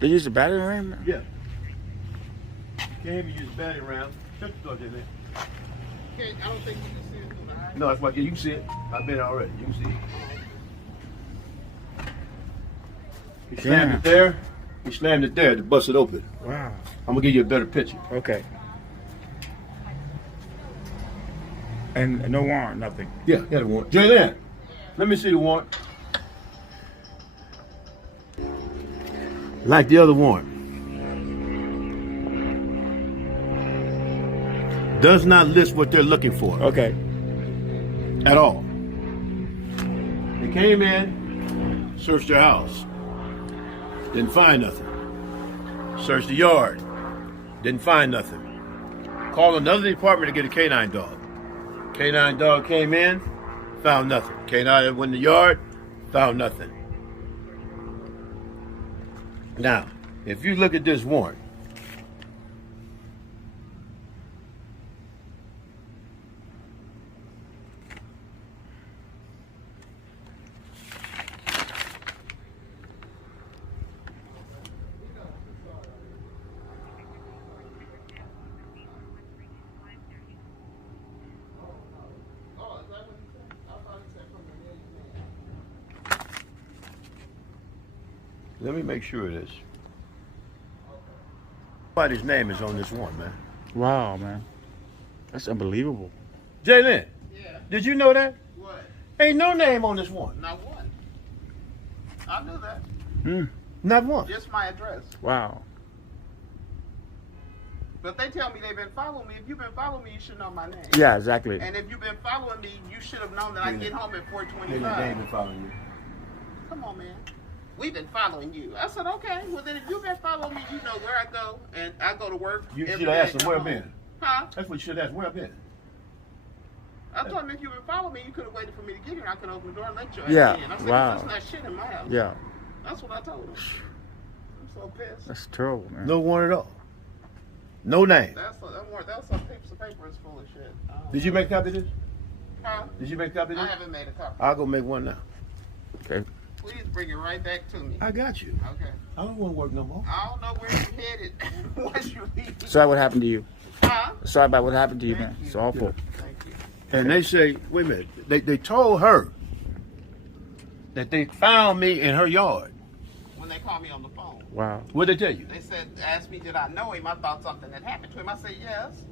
They use a battery ram? Yeah. Can't even use a battery ram. Shut the door, J-Man. I don't think you can see it through the eye. No, that's why. Yeah, you can see it. I've been already. You can see it. He slammed it there. He slammed it there to bust it open. Wow. I'm gonna give you a better picture. Okay. And no warrant, nothing. Yeah, got a warrant. Jalen, let me see the warrant. Like the other warrant. Does not list what they're looking for. Okay. At all. They came in, searched your house. Didn't find nothing. Searched the yard. Didn't find nothing. Called another department to get a canine dog. Canine dog came in, found nothing. Canine went in the yard, found nothing. Now, if you look at this warrant, let me make sure it is. Somebody's name is on this one, man. Wow, man. That's unbelievable. Jalen, Yeah. did you know that? What? Ain't no name on this one. Not one. I knew that. Not one. Just my address. Wow. But they tell me they've been following me. If you've been following me, you should know my name. Yeah, exactly. And if you've been following me, you should have known that I get home at They ain't 4:25. been following you. Come on, man. We've been following you. I said, okay. Well, then if you've been following me, you know where I go, and I go to work. You every should have day asked and them where come I've home. been. Huh? That's what you should have asked. Where I've been. I told him if you've been following me, you could have waited for me to get here. I could open the door and let you Yeah. in. I said, Wow. that's not shit in my house. Yeah. That's what I told him. I'm so pissed. That's terrible, man. No warrant at all. No name. That's some piece of paper is full of shit. Did you make a copy of this? Huh? Did you make a copy of I this? haven't made a copy. I'll go make one now. Okay. Please bring it right back to me. I got you. Okay. I don't want to work no more. I don't know where you headed once you leave. Sorry what happened to you. Huh? Sorry about what happened to you, Thank man. you. It's awful. Thank you. And they say, wait a minute. They told her that they found me in her yard. When they called me on the phone, Wow. What'd they tell you? they said, asked me, did I know him? I thought something had happened to him. I said, yes.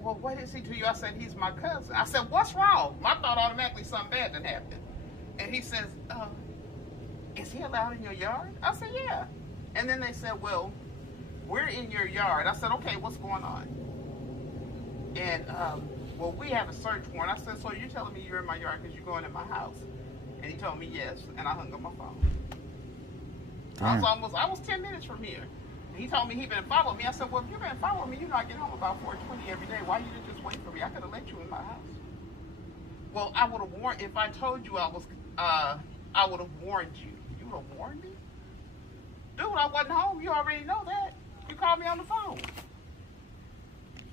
Well, what is he to you? I said, he's my cousin. I said, what's wrong? I thought automatically something bad had happened. And he says, is he allowed in your yard? I said, yeah. And then they said, well, we're in your yard. I said, okay, what's going on? And, well, we have a search warrant. I said, so you're telling me you're in my yard because you're going in my house? And he told me yes, and I hung up my phone. I was 10 minutes from here. He told me he'd been following me. I said, well, if you've been following me, you know I get home about 4:20 every day. Why you didn't just wait for me? I could have let you in my house. Well, I would have warned, if I told you I would have warned you. You would have warned me? Dude, I wasn't home. You already know that. You called me on the phone.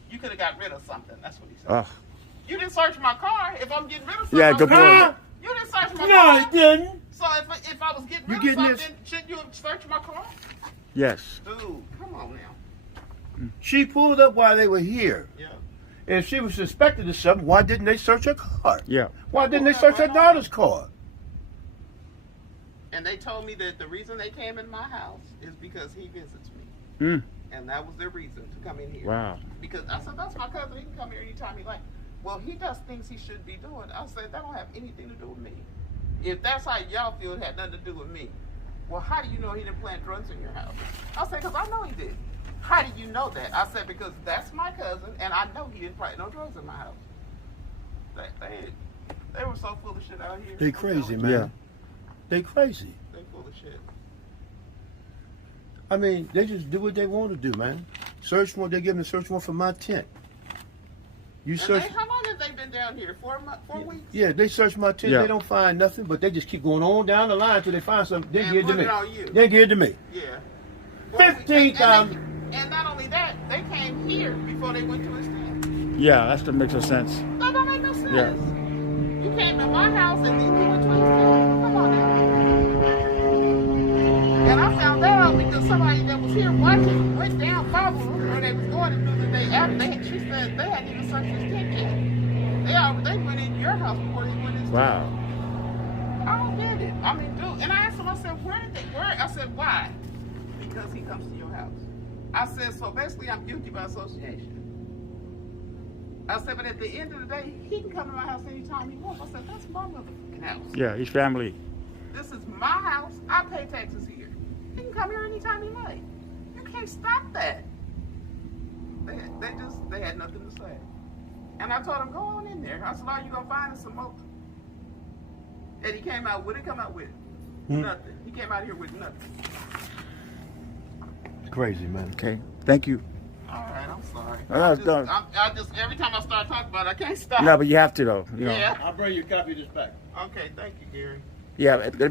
You could have got rid of something. That's what he said. You didn't search my car. If I'm getting rid of something, Yeah, good point. You didn't search my car. No, I didn't. So if I was getting rid of getting something, shouldn't you have searched my car? Yes. Dude, come on now. She pulled up while they were here. Yeah. And if she was suspected of something, why didn't they search her car? Yeah. Why didn't they search her daughter's car? And they told me that the reason they came in my house is because he visits me. And that was their reason to come in here. Wow. Because I said, that's my cousin. He can come here anytime he likes. Well, he does things he should be doing. I said, that don't have anything to do with me. If that's how y'all feel, it had nothing to do with me. Well, how do you know he didn't plant drugs in your house? I said, because I know he did. How do you know that? I said, because that's my cousin, and I know he didn't plant no drugs in my house. They were so full of shit out here. They crazy, man. Yeah. They crazy. They full of shit. I mean, they just do what they want to do, man. Search warrant, they give them a search warrant for my tent. You search. How long have they been down here? 4 weeks? Yeah, they search my tent. Yeah. They don't find nothing, but they just keep going on down the line until they find something. They And give it to put me. it on you. They give it to me. Yeah. 15,000. And not only that, they came here before they went to his tent. Yeah, that makes no sense. That don't make no sense. Yeah. You came to my house and then you went to his tent. Come on now. And I found that out somebody that was here watching went down Barbara where they was going to do the day after. She said they hadn't even searched his tent yet. They went in your house before they went in his Wow. tent. I don't get it. I mean, dude, and I asked him, I said, where? I said, why? Because he comes to your house. I said, so basically I'm guilty by association. I said, but at the end of the day, he can come to my house anytime he wants. I said, that's my motherfucking house. Yeah, his family. This is my house. I pay taxes here. He can come here anytime he like. You can't stop that. They had nothing to say. And I told him, go on in there. I said, all you gonna find is some more. And he came out, what did he come out with? Nothing. He came out here with nothing. Crazy, man. Okay. Thank you. All right, I'm sorry. No, I no. every time I start talking about it, I can't stop. No, but you have to though. You know. Yeah. I'll bring you a copy of this back. Okay, thank you, Gary. Yeah, it'll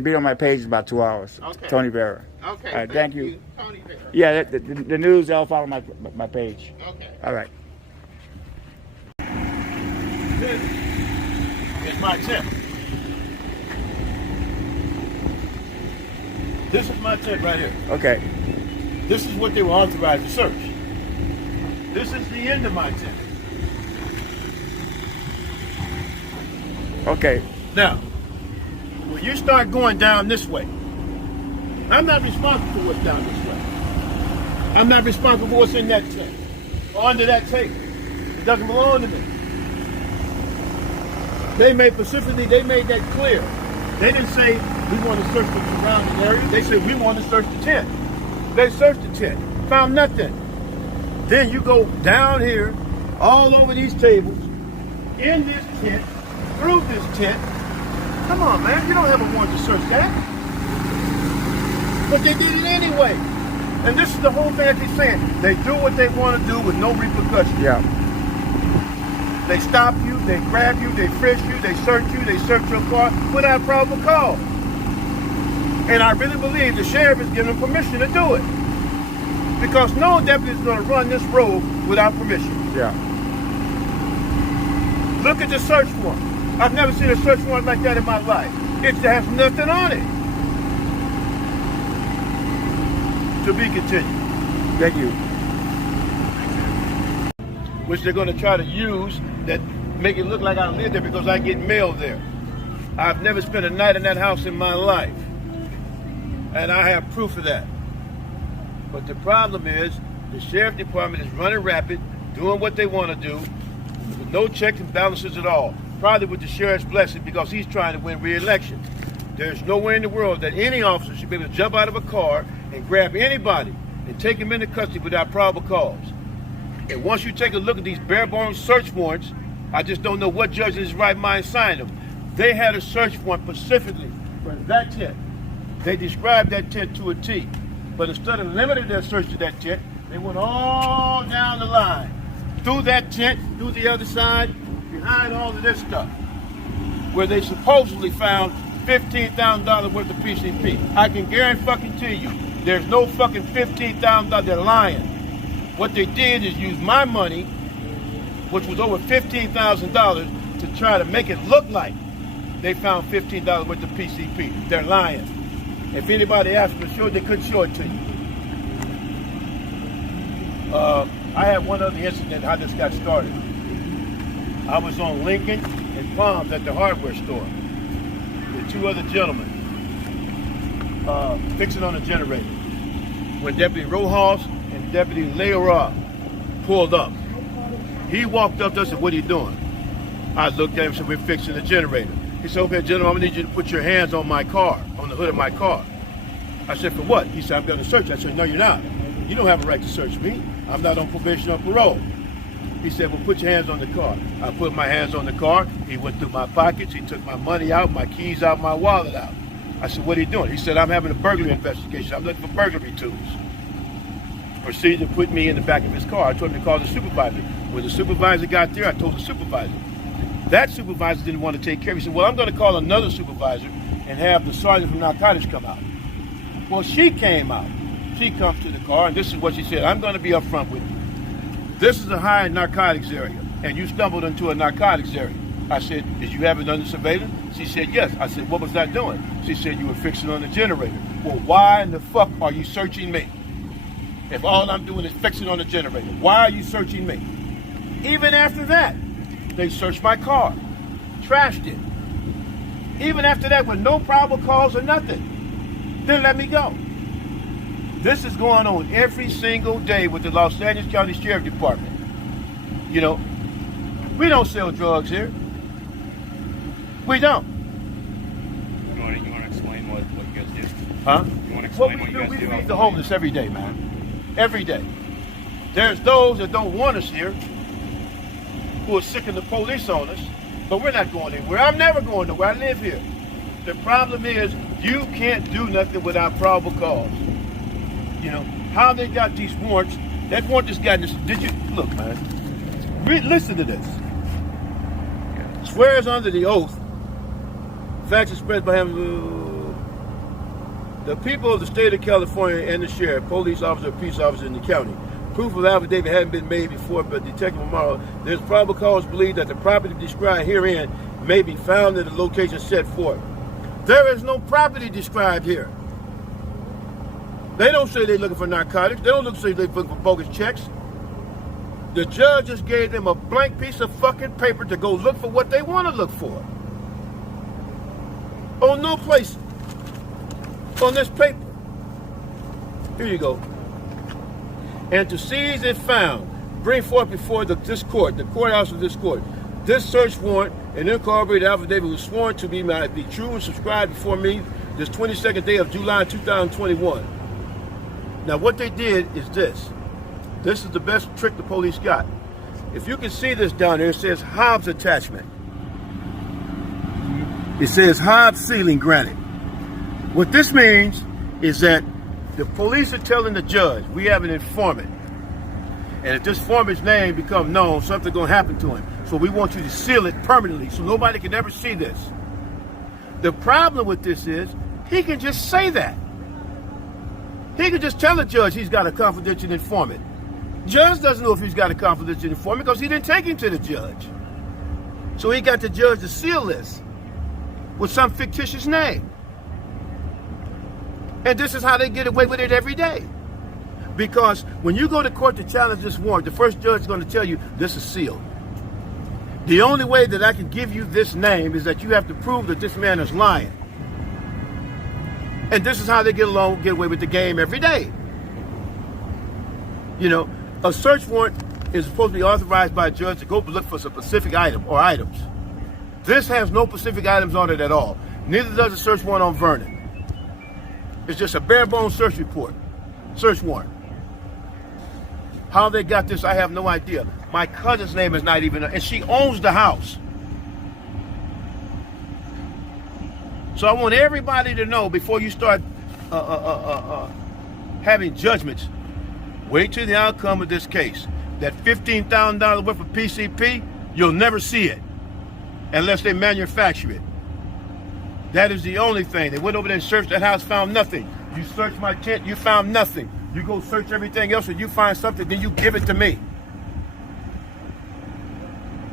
be on my page in about 2 hours. Okay. Tony Vera. Okay. All right, thank you. Tony Vera. Yeah, the news. They'll follow my page. Okay. All right. This is my tent. This is my tent right here. Okay. This is what they were authorized to search. This is the end of my tent. Okay. Now, when you start going down this way, I'm not responsible for what's down this way. I'm not responsible for what's in that tent or under that table. It doesn't belong to me. They made that clear. They didn't say we want to search the surrounding area. They said we want to search the tent. They searched the tent, found nothing. Then you go down here, all over these tables, in this tent, through this tent. Come on, man, you don't have a warrant to search that. But they did it anyway. And this is the whole thing that he's saying. They do what they want to do with no repercussions. Yeah. They stop you, they grab you, they frisk you, they search your car without probable cause. And I really believe the sheriff is giving them permission to do it. Because no deputy is going to run this road without permission. Yeah. Look at the search warrant. I've never seen a search warrant like that in my life. It has nothing on it. To be continued. Thank you. Which they're going to try to use that make it look like I live there because I get mail there. I've never spent a night in that house in my life. And I have proof of that. But the problem is the sheriff department is running rapid, doing what they want to do, with no checks and balances at all. Probably with the sheriff's blessing because he's trying to win re-election. There's nowhere in the world that any officer should be able to jump out of a car and grab anybody and take him into custody without probable cause. And once you take a look at these bare-bones search warrants, I just don't know what judge in his right mind signed them. They had a search warrant specifically for that tent. They described that tent to a T. But instead of limiting their search to that tent, they went all down the line. Through that tent, through the other side, behind all of this stuff. Where they supposedly found $15,000 worth of PCP. I can guarantee you, there's no fucking $15,000, they're lying. What they did is use my money, which was over $15,000, to try to make it look like they found $15 worth of PCP. They're lying. If anybody asked them to show it, they couldn't show it to you. I had one other incident how this got started. I was on Lincoln and Palms at the hardware store with two other gentlemen fixing on a generator. When Deputy Rojas and Deputy Leora pulled up, he walked up to us and said, "What are you doing?" I looked at him and said, "We're fixing the generator." He said, "Okay, gentlemen, I'm gonna need you to put your hands on my car, on the hood of my car." I said, "For what?" He said, "I'm gonna search you." I said, "No, you're not. You don't have a right to search me. I'm not on probation or parole." He said, "Well, put your hands on the car." I put my hands on the car. He went through my pockets. He took my money out, my keys out, my wallet out. I said, "What are you doing?" He said, "I'm having a burglary investigation. I'm looking for burglary tools." Proceeded to put me in the back of his car. I told him to call the supervisor. When the supervisor got there, I told the supervisor. That supervisor didn't want to take care of it. He said, "Well, I'm going to call another supervisor and have the sergeant from narcotics come out." Well, she came out. She comes to the car, and this is what she said. "I'm going to be up front with you. This is a high narcotics area, and you stumbled into a narcotics area." I said, "Did you have it under surveillance?" She said, "Yes." I said, "What was that doing?" She said, "You were fixing on the generator." Well, why in the fuck are you searching me? If all I'm doing is fixing on the generator, why are you searching me? Even after that, they searched my car, trashed it. Even after that, with no probable cause or nothing, then let me go. This is going on every single day with the Los Angeles County Sheriff Department. You know, we don't sell drugs here. We don't. You want to explain what you guys do? Huh? You want to What explain we what you do, guys we do? feed the homeless every day, man. Every day. There's those that don't want us here, who are sick of the police on us, but we're not going anywhere. I'm never going nowhere. I live here. The problem is you can't do nothing without probable cause. You know, how they got these warrants, that warrant just got this. Did you, look, man, listen to this. Swears under the oath, facts expressed by him, the people of the state of California and the sheriff, police officer, peace officer in the county. Proof of affidavit hadn't been made before, but Detective Morrow, there's probable cause to believe that the property described herein may be found at the location set forth. There is no property described here. They don't say they're looking for narcotics. They don't say they're looking for bogus checks. The judge just gave them a blank piece of fucking paper to go look for what they want to look for. Oh, no place on this paper. Here you go. And to seize and found, bring forth before this court, the courthouse of this court, this search warrant and incorporated affidavit was sworn to be true and subscribed before me this 22nd day of July 2021. Now what they did is this. This is the best trick the police got. If you can see this down there, it says Hobbs attachment. It says Hobbs ceiling granted. What this means is that the police are telling the judge, we have an informant. And if this informant's name becomes known, something's going to happen to him. So we want you to seal it permanently so nobody can ever see this. The problem with this is, he can just say that. He can just tell the judge he's got a confidential informant. Judge doesn't know if he's got a confidential informant because he didn't take him to the judge. So he got the judge to seal this with some fictitious name. And this is how they get away with it every day. Because when you go to court to challenge this warrant, the first judge is going to tell you this is sealed. The only way that I can give you this name is that you have to prove that this man is lying. And this is how they get away with the game every day. You know, a search warrant is supposed to be authorized by a judge to go look for a specific item or items. This has no specific items on it at all. Neither does a search warrant on Vernon. It's just a bare bones search report, search warrant. How they got this, I have no idea. My cousin's name is not even, and she owns the house. So I want everybody to know before you start having judgments, wait till the outcome of this case. That $15,000 worth of PCP, you'll never see it unless they manufacture it. That is the only thing. They went over there and searched that house, found nothing. You searched my tent, you found nothing. You go search everything else and you find something, then you give it to me.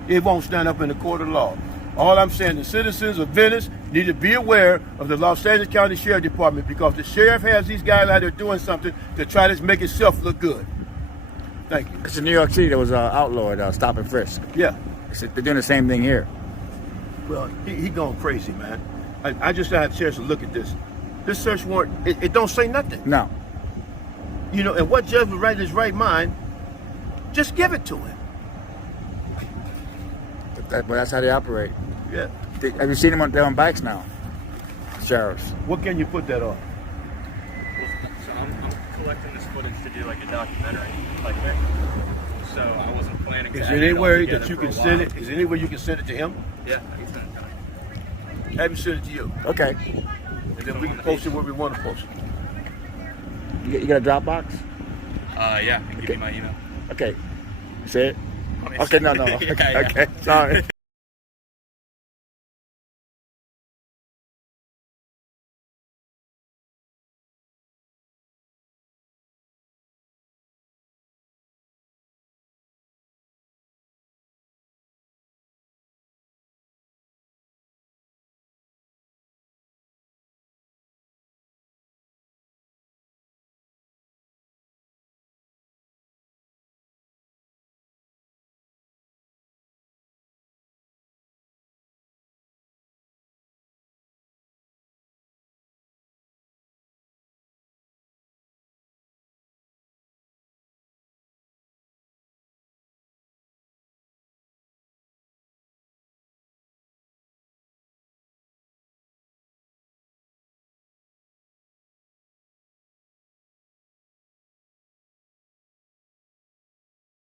It won't stand up in the court of law. All I'm saying, the citizens of Venice need to be aware of the Los Angeles County Sheriff Department because the sheriff has these guys out there doing something to try to make itself look good. Thank you. It's in New York City that was outlawed, stop and frisk. Yeah. They're doing the same thing here. Well, he going crazy, man. I just had a chance to look at this. This search warrant, it don't say nothing. No. You know, and what judge was right in his right mind, just give it to him. But that's how they operate. Yeah. Have you seen them on bikes now? Sheriffs. What can you put that on? So I'm collecting this footage to do like a documentary like that. So I wasn't planning to Is edit there it any all way together that you for a can while. send it? Is there any way you can send it to him? Yeah, I can send it to him. Have him send it to you. Okay. And then we can post it where we want to post it. You got a Dropbox? Yeah, I can give you my email. Okay. Say it? I mean, Okay, no. yeah, yeah. Okay, sorry.